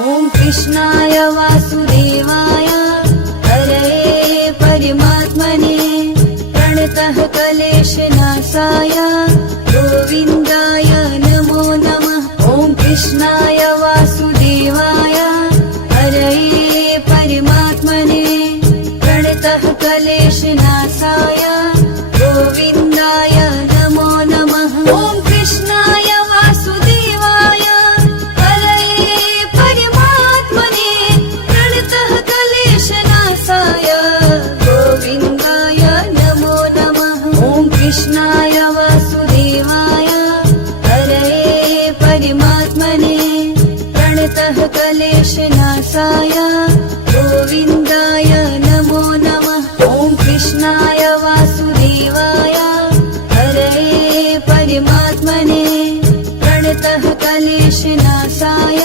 ॐ कृष्णाय वासुदेवाय हरये परमात्मने प्रणतः क्लेशनाशाय गोविन्दाय नमो नमः। ॐ कृष्णाय वासुदेवाय हरये परमात्मने प्रणतः क्लेशनाशाय गोविन्दाय नमो नमः। ॐ कृष्णाय वासुदेवाय हरये परमात्मने प्रणतः क्लेशनाशाय गोविन्दाय नमो नमः। ॐ कृष्णाय वासुदेवाय हरये परमात्मने प्रणतः क्लेशनाशाय गोविन्दाय नमो नमः। ॐ कृष्णाय वासुदेवाय हरये परमात्मने प्रणतः क्लेशनाशाय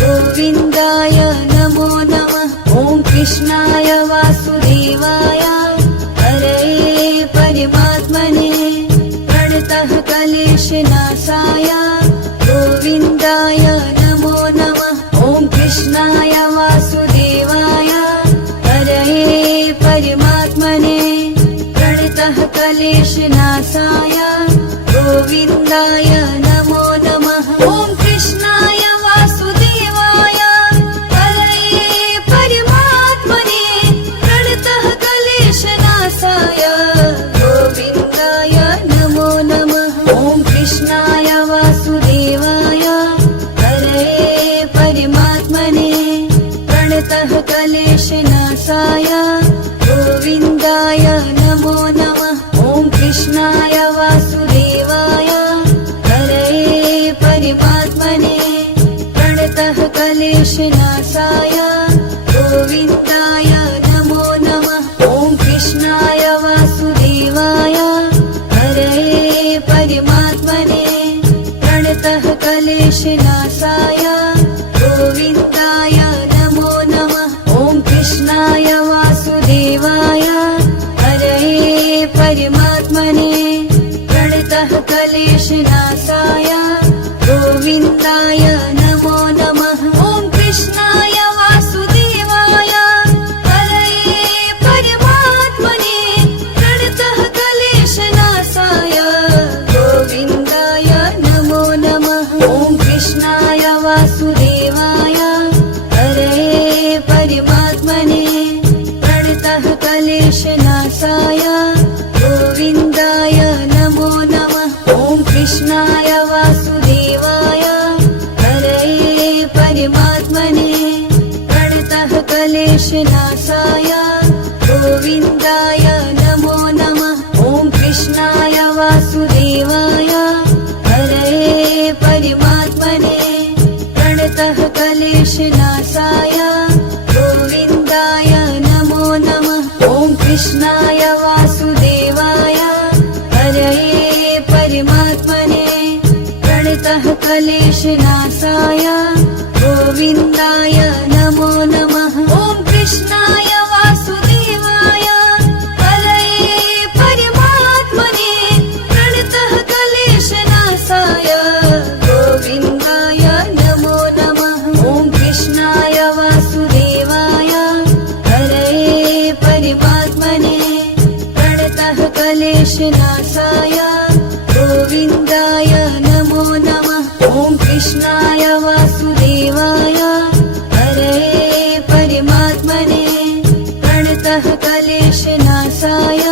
गोविन्दाय नमो नमः। ॐ कृष्णाय वासुदेवाय हरये परमात्मने प्रणतः क्लेशनाशाय गोविन्दाय नमो नमः। ॐ कृष्णाय वासुदेवाय हरये परमात्मने प्रणतः क्लेशनाशाय गोविन्दाय नमो नमः। ॐ कृष्णाय वासुदेवाय हरये परमात्मने प्रणतः क्लेशनाशाय गोविन्दाय नमो नमः। ॐ कृष्णाय वासुदेवाय हरये परमात्मने प्रणतः क्लेशनाशाय गोविन्दाय नमो नमः। ॐ कृष्णाय वासुदेवाय हरये परमात्मने प्रणतः क्लेशनाशाय गोविन्दाय नमो नमः। ॐ कृष्णाय वासुदेवाय हरये परमात्मने प्रणतः क्लेशनाशाय गोविन्दाय नमो नमः। ॐ कृष्णाय वासुदेवाय हरये परमात्मने प्रणतः क्लेशनाशाय गोविन्दाय नमो नमः। ॐ कृष्णाय वासुदेवाय हरये परमात्मने प्रणतः क्लेशनाशाय गोविन्दाय नमो नमः। ॐ कृष्णाय वासुदेवाय हरये परमात्मने प्रणतः क्लेशनाशाय गोविन्दाय नमो नमः। ॐ कृष्णाय वासुदेवाय हरये परमात्मने प्रणतः क्लेशनाशाय गोविन्दाय नमो नमः। ॐ कृष्णाय वासुदेवाय हरये परमात्मने प्रणतः क्लेशनाशाय गोविन्दाय नमो नमः। ॐ कृष्णाय वासुदेवाय हरये परमात्मने प्रणतः क्लेशनाशाय गोविन्दाय नमो नमः। ॐ कृष्णाय वासुदेवाय हरये परमात्मने प्रणतः क्लेशनाशाय गोविन्दाय नमो नमः। ॐ कृष्णाय वासुदेवाय हरये परमात्मने प्रणतः क्लेशनाशाय गोविन्दाय नमो नमः। ॐ कृष्णाय वासुदेवाय हरये परमात्मने प्रणतः क्लेशनाशाय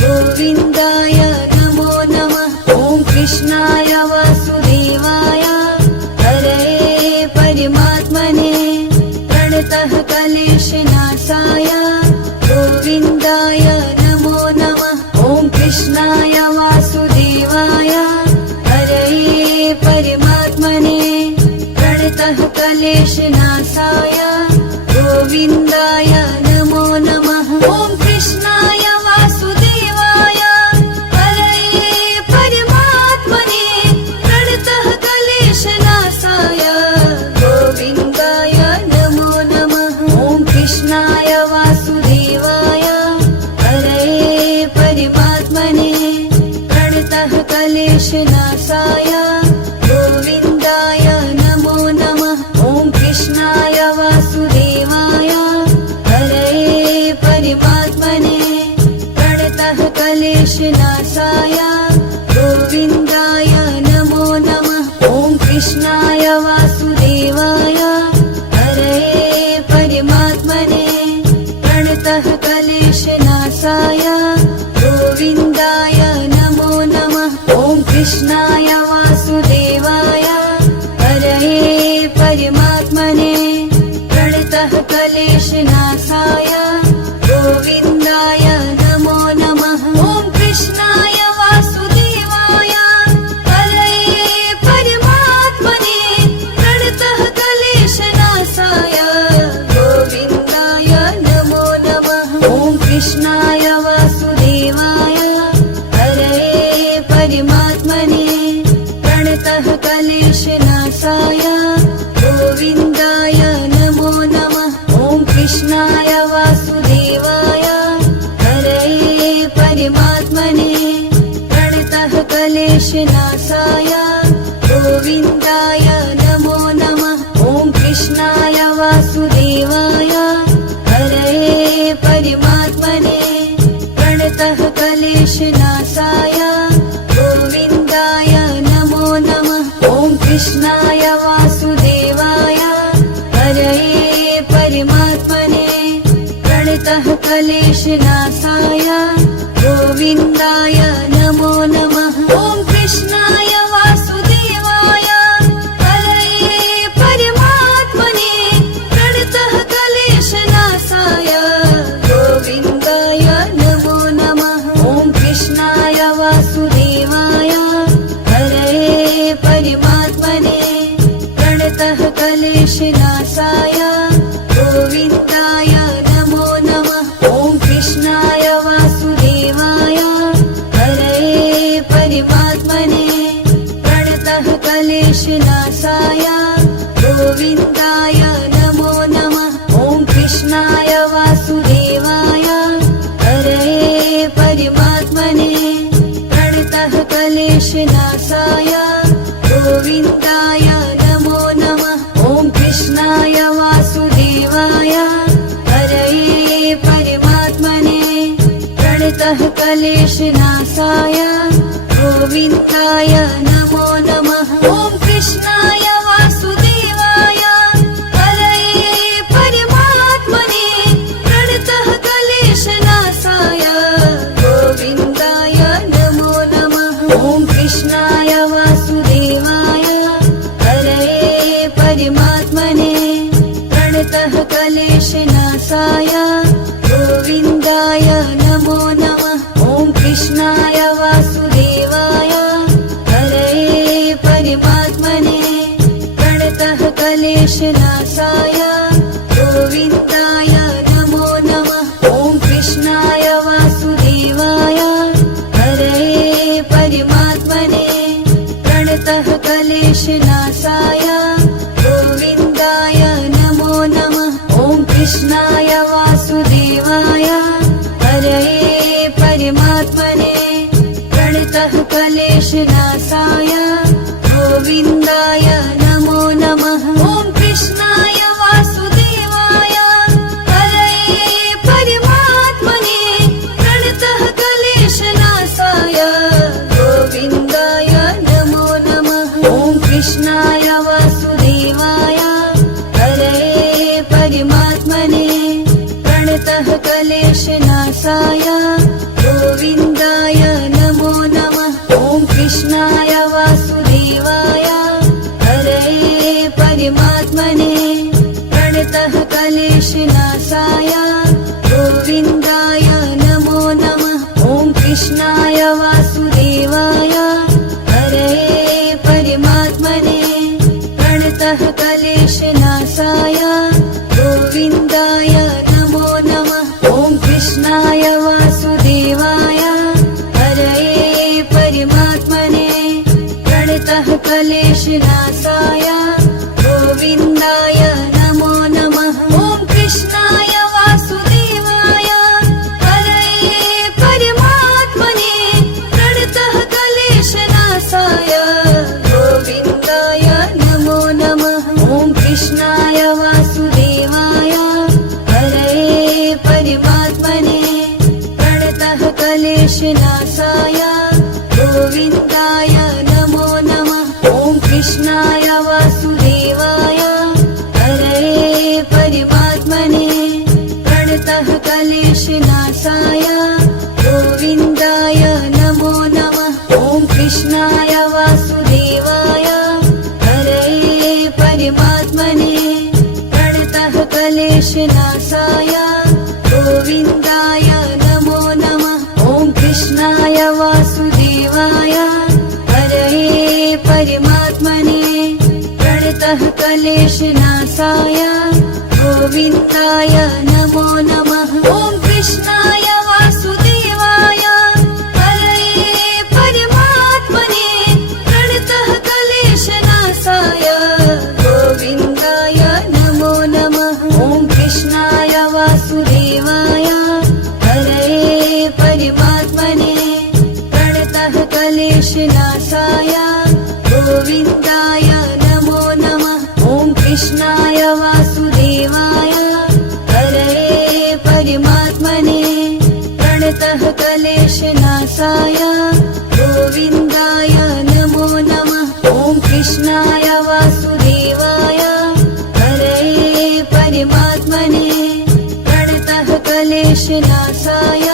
गोविन्दाय नमो नमः। ॐ कृष्णाय वासुदेवाय हरये परमात्मने प्रणतः क्लेशनाशाय गोविन्दाय नमो नमः। ॐ कृष्णाय वासुदेवाय हरये परमात्मने कृष्णाय वासुदेवाय हरये परमात्मने प्रणतः क्लेशनाशाय गोविन्दाय नमो नमः। ॐ कृष्णाय वासुदेवाय हरये परमात्मने प्रणतः क्लेशनाशाय गोविन्दाय नमो नमः। ॐ कृष्णाय वासुदेवाय हरये परमात्मने प्रणतः क्लेशनाशाय गोविन्दाय नमो नमः। ॐ कृष्णाय वासुदेवाय हरये परमात्मने प्रणतः क्लेशनाशाय गोविन्दाय नमो नमः। ॐ कृष्णाय वासुदेवाय हरये परमात्मने प्रणतः क्लेशनाशाय गोविन्दाय नमो नमः। ॐ कृष्णाय वासुदेवाय हरये परमात्मने प्रणतः क्लेशनाशाय गोविन्दाय नमो नमः। ॐ कृष्णाय वासुदेवाय हरये परमात्मने प्रणतः क्लेशनाशाय गोविन्दाय नमो नमः। ॐ कृष्णाय वासुदेवाय हरये परमात्मने प्रणतः क्लेशनाशाय गोविन्दाय नमो नमः। ॐ कृष्णाय वासुदेवाय हरये परमात्मने प्रणतः क्लेशनाशाय गोविन्दाय नमो नमः। ॐ कृष्णाय वासुदेवाय हरये परमात्मने प्रणतः क्लेशनाशाय गोविन्दाय नमो नमः। ॐ कृष्णाय वासुदेवाय हरये परमात्मने प्रणतः क्लेशनाशाय गोविन्दाय नमो नमः। ॐ कृष्णाय वासुदेवाय हरये परमात्मने प्रणतः क्लेशनाशाय गोविन्दाय नमो नमः। ॐ कृष्णाय वासुदेवाय हरये परमात्मने प्रणतः क्लेशनाशाय गोविन्दाय नमो नमः। ॐ कृष्णाय वासुदेवाय हरये परमात्मने प्रणतः क्लेशनाशाय गोविन्दाय नमो नमः। ॐ कृष्णाय वासुदेवाय हरये परमात्मने प्रणतः क्लेशनाशाय गोविन्दाय नमो नमः। ॐ कृष्णाय वासुदेवाय हरये परमात्मने प्रणतः क्लेशनाशाय गोविन्दाय नमो नमः। ॐ कृष्णाय वासुदेवाय हरये परमात्मने प्रणतः क्लेशनाशाय गोविन्दाय नमो नमः। ॐ कृष्णाय वासुदेवाय हरये परमात्मने प्रणतः क्लेशनाशाय गोविन्दाय नमो नमः। ॐ कृष्णाय वासुदेवाय हरये परमात्मने प्रणतः क्लेशनाशाय गोविन्दाय नमो नमः। ॐ कृष्णाय वासुदेवाय हरये परमात्मने प्रणतः क्लेशनाशाय गोविन्दाय नमो नमः। ॐ कृष्णाय वासुदेवाय हरये परमात्मने प्रणतः क्लेशनाशाय गोविन्दाय नमो नमः। ॐ कृष्णाय वासुदेवाय हरये परमात्मने प्रणतः क्लेशनाशाय गोविन्दाय नमो नमः। ॐ कृष्णाय वासुदेवाय हरये परमात्मने प्रणतः क्लेशनाशाय गोविन्दाय नमो नमः। ॐ कृष्णाय वासुदेवाय हरये परमात्मने प्रणतः क्लेशनाशाय गोविन्दाय नमो नमः। ॐ कृष्णाय प्रणतः क्लेशनाशाय गोविन्दाय नमो नमः। ॐ कृष्णाय वासुदेवाय हरये परमात्मने प्रणतः क्लेशनाशाय गोविन्दाय नमो नमः। ॐ कृष्णाय वासुदेवाय हरये परमात्मने प्रणतः क्लेशनाशाय गोविन्दाय नमो नमः। ॐ कृष्णाय वासुदेवाय हरये परमात्मने प्रणतः क्लेशनाशाय गोविन्दाय नमो नमः। ॐ कृष्णाय वासुदेवाय हरये परमात्मने प्रणतः क्लेशनाशाय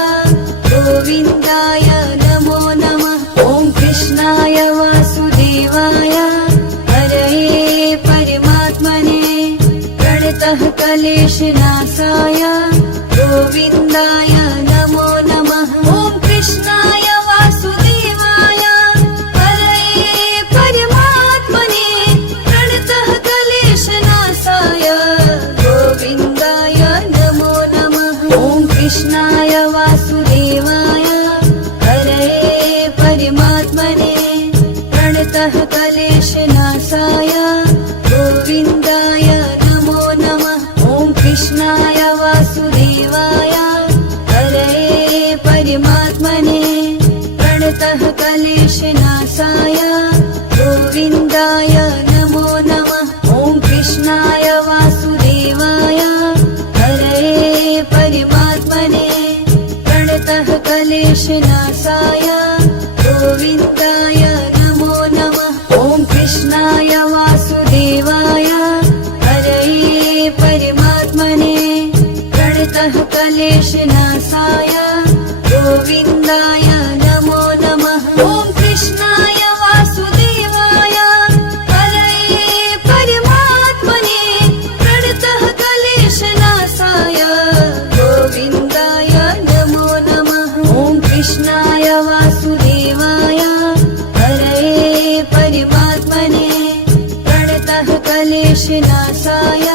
गोविन्दाय नमो नमः। ॐ कृष्णाय वासुदेवाय हरये परमात्मने प्रणतः क्लेशनाशाय गोविन्दाय नमो नमः। ॐ कृष्णाय वासुदेवाय हरये परमात्मने प्रणतः क्लेशनाशाय गोविन्दाय नमो नमः। ॐ कृष्णाय वासुदेवाय हरये परमात्मने प्रणतः क्लेशनाशाय गोविन्दाय नमो नमः। ॐ कृष्णाय वासुदेवाय हरये परमात्मने प्रणतः क्लेशनाशाय गोविन्दाय नमो नमः। ॐ कृष्णाय वासुदेवाय हरये परमात्मने प्रणतः क्लेशनाशाय गोविन्दाय नमो नमः। ॐ कृष्णाय वासुदेवाय हरये परमात्मने प्रणतः क्लेशनाशाय गोविन्दाय नमो नमः। ॐ कृष्णाय वासुदेवाय हरये परमात्मने प्रणतः क्लेशनाशाय गोविन्दाय नमो नमः। ॐ कृष्णाय वासुदेवाय हरये परमात्मने प्रणतः क्लेशनाशाय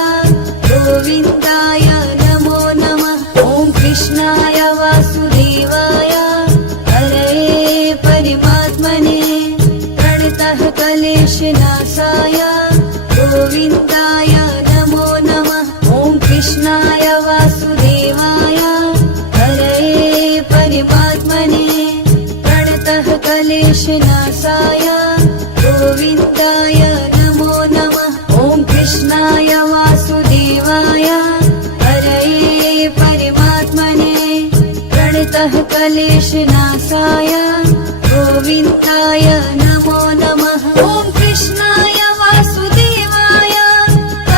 गोविन्दाय नमो नमः। ॐ कृष्णाय वासुदेवाय हरये परमात्मने प्रणतः क्लेशनाशाय गोविन्दाय नमो नमः। ॐ कृष्णाय वासुदेवाय हरये परमात्मने प्रणतः क्लेशनाशाय गोविन्दाय नमो नमः। ॐ कृष्णाय वासुदेवाय हरये परमात्मने प्रणतः क्लेशनाशाय गोविन्दाय नमो नमः। ॐ कृष्णाय वासुदेवाय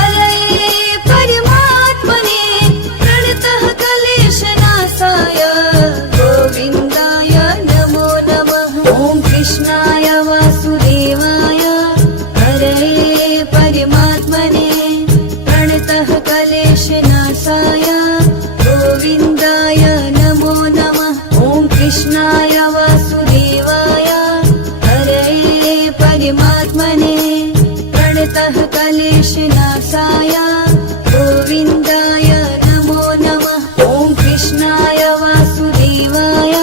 हरये परमात्मने प्रणतः क्लेशनाशाय गोविन्दाय नमो नमः। ॐ कृष्णाय वासुदेवाय हरये परमात्मने प्रणतः क्लेशनाशाय गोविन्दाय नमो नमः। ॐ कृष्णाय वासुदेवाय हरये परमात्मने प्रणतः क्लेशनाशाय गोविन्दाय नमो नमः। ॐ कृष्णाय वासुदेवाय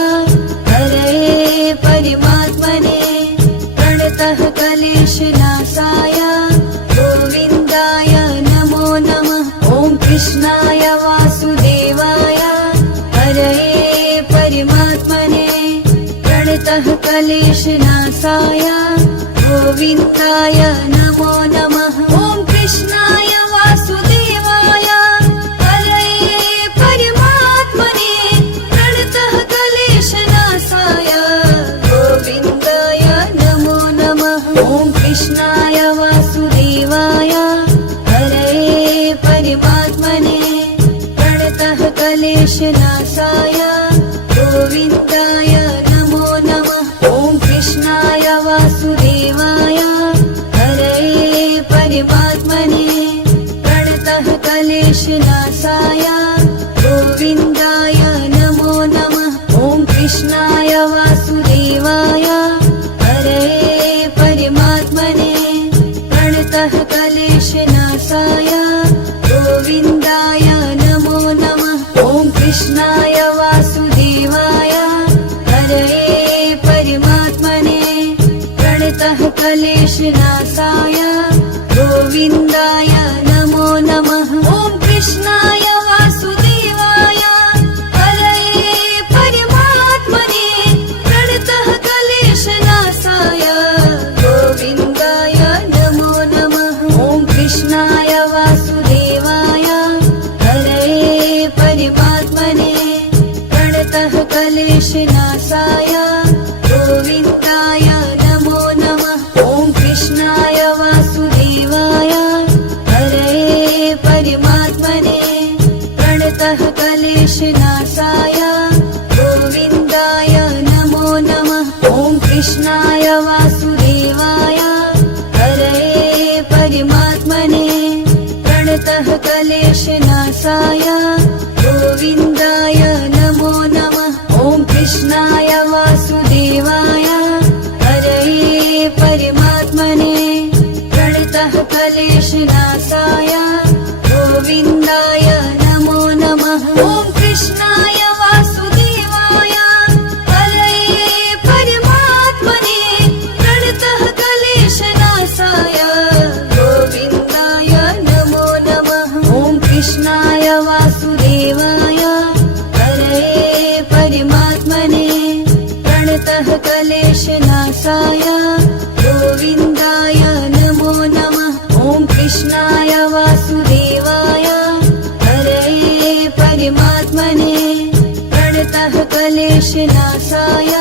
हरये परमात्मने प्रणतः क्लेशनाशाय गोविन्दाय नमो नमः। ॐ कृष्णाय वासुदेवाय हरये परमात्मने प्रणतः क्लेशनाशाय गोविन्दाय नमो नमः। ॐ कृष्णाय वासुदेवाय हरये परमात्मने प्रणतः क्लेशनाशाय गोविन्दाय नमो नमः। ॐ कृष्णाय वासुदेवाय हरये परमात्मने प्रणतः क्लेशनाशाय गोविन्दाय नमो नमः। ॐ कृष्णाय वासुदेवाय हरये परमात्मने प्रणतः क्लेशनाशाय गोविन्दाय नमो नमः। ॐ कृष्णाय वासुदेवाय हरये परमात्मने प्रणतः क्लेशनाशाय गोविन्दाय नमो नमः। ॐ कृष्णाय वासुदेवाय हरये परमात्मने प्रणतः क्लेशनाशाय गोविन्दाय नमो नमः। ॐ कृष्णाय वासुदेवाय हरये परमात्मने प्रणतः क्लेशनाशाय गोविन्दाय नमो नमः। ॐ कृष्णाय वासुदेवाय हरये परमात्मने प्रणतः क्लेशनाशाय गोविन्दाय नमो नमः। ॐ कृष्णाय वासुदेवाय हरये परमात्मने प्रणतः क्लेशनाशाय गोविन्दाय नमो नमः। ॐ कृष्णाय वासुदेवाय हरये परमात्मने प्रणतः क्लेशनाशाय गोविन्दाय नमो नमः। ॐ कृष्णाय वासुदेवाय हरये परमात्मने प्रणतः क्लेशनाशाय गोविन्दाय नमो नमः। ॐ कृष्णाय वासुदेवाय हरये परमात्मने प्रणतः क्लेशनाशाय गोविन्दाय नमो नमः। ॐ कृष्णाय वासुदेवाय हरये परमात्मने प्रणतः क्लेशनाशाय गोविन्दाय नमो नमः। ॐ कृष्णाय वासुदेवाय हरये परमात्मने प्रणतः क्लेशनाशाय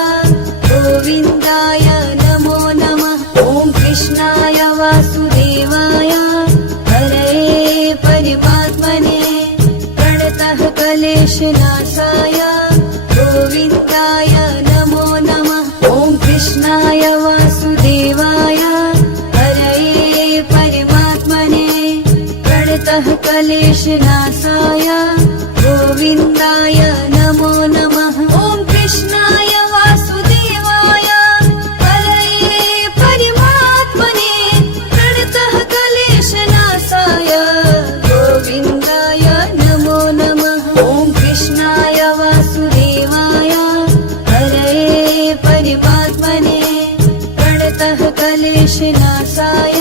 गोविन्दाय नमो नमः। ॐ कृष्णाय वासुदेवाय हरये परमात्मने प्रणतः क्लेशनाशाय गोविन्दाय नमो नमः। ॐ कृष्णाय वासुदेवाय हरये परमात्मने प्रणतः क्लेशनाशाय गोविन्दाय नमो नमः। ॐ कृष्णाय वासुदेवाय हरये परमात्मने प्रणतः क्लेशनाशाय गोविन्दाय नमो नमः। ॐ कृष्णाय वासुदेवाय हरये परमात्मने प्रणतः क्लेशनाशाय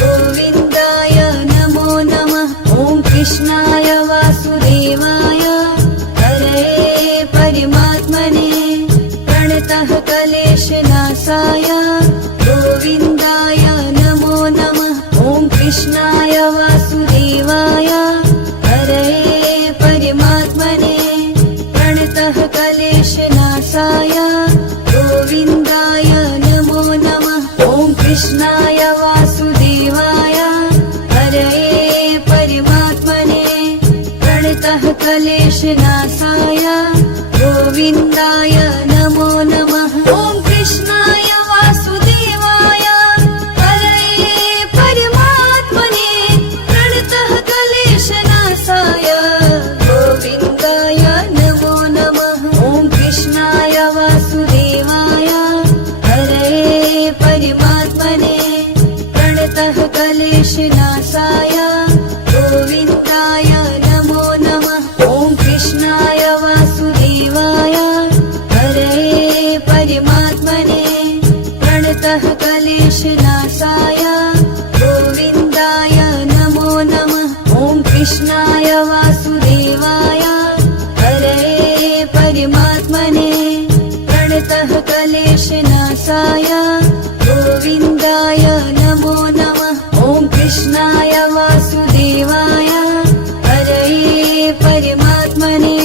गोविन्दाय नमो नमः। ॐ कृष्णाय वासुदेवाय हरये परमात्मने प्रणतः क्लेशनाशाय गोविन्दाय नमो नमः। ॐ कृष्णाय वासुदेवाय हरये परमात्मने प्रणतः क्लेशनाशाय गोविन्दाय नमो नमः। ॐ कृष्णाय वासुदेवाय हरये परमात्मने प्रणतः क्लेशनाशाय गोविन्दाय नमो नमः। ॐ कृष्णाय वासुदेवाय हरये परमात्मने प्रणतः क्लेशनाशाय गोविन्दाय नमो नमः। ॐ कृष्णाय वासुदेवाय हरये परमात्मने प्रणतः क्लेशनाशाय गोविन्दाय नमो नमः। ॐ कृष्णाय वासुदेवाय हरये परमात्मने प्रणतः क्लेशनाशाय गोविन्दाय नमो नमः। ॐ कृष्णाय वासुदेवाय हरये परमात्मने प्रणतः क्लेशनाशाय गोविन्दाय नमो नमः। ॐ कृष्णाय वासुदेवाय हरये परमात्मने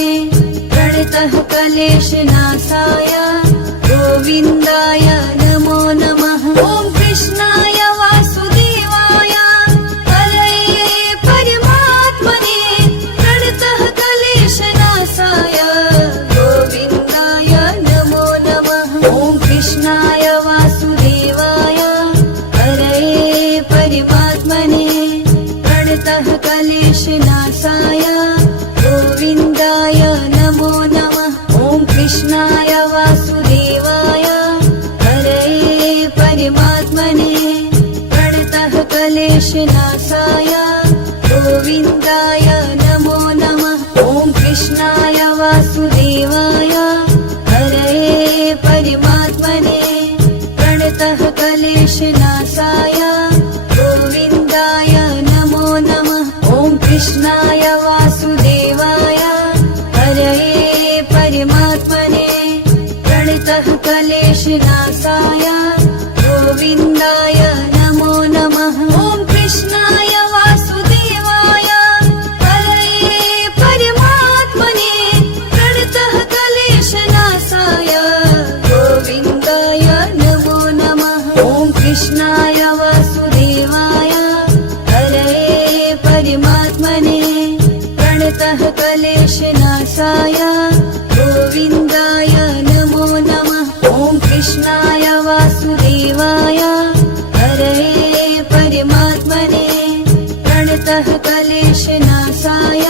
क्लेशनाशाय गोविन्दाय नमो नमः। ॐ कृष्णाय वासुदेवाय हरये परमात्मने प्रणतः क्लेशनाशाय गोविन्दाय नमो नमः। ॐ कृष्णाय वासुदेवाय हरये परमात्मने प्रणतः क्लेशनाशाय गोविन्दाय नमो नमः। ॐ कृष्णाय वासुदेवाय हरये परमात्मने प्रणतः क्लेशनाशाय गोविन्दाय नमो नमः। ॐ कृष्णाय वासुदेवाय हरये परमात्मने प्रणतः क्लेशनाशाय गोविन्दाय नमो नमः। ॐ कृष्णाय वासुदेवाय हरये परमात्मने प्रणतः क्लेशनाशाय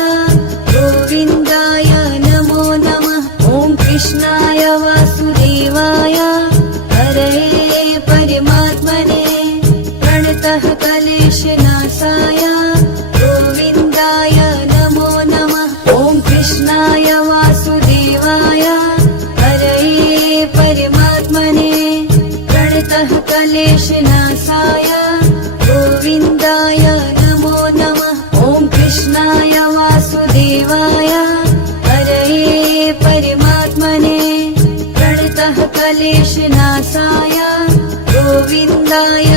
गोविन्दाय नमो नमः। ॐ कृष्णाय वासुदेवाय हरये परमात्मने प्रणतः क्लेशनाशाय गोविन्दाय नमो नमः। ॐ कृष्णाय वासुदेवाय हरये परमात्मने प्रणतः क्लेशनाशाय गोविन्दाय नमो नमः। ॐ कृष्णाय वासुदेवाय हरये परमात्मने प्रणतः क्लेशनाशाय गोविन्दाय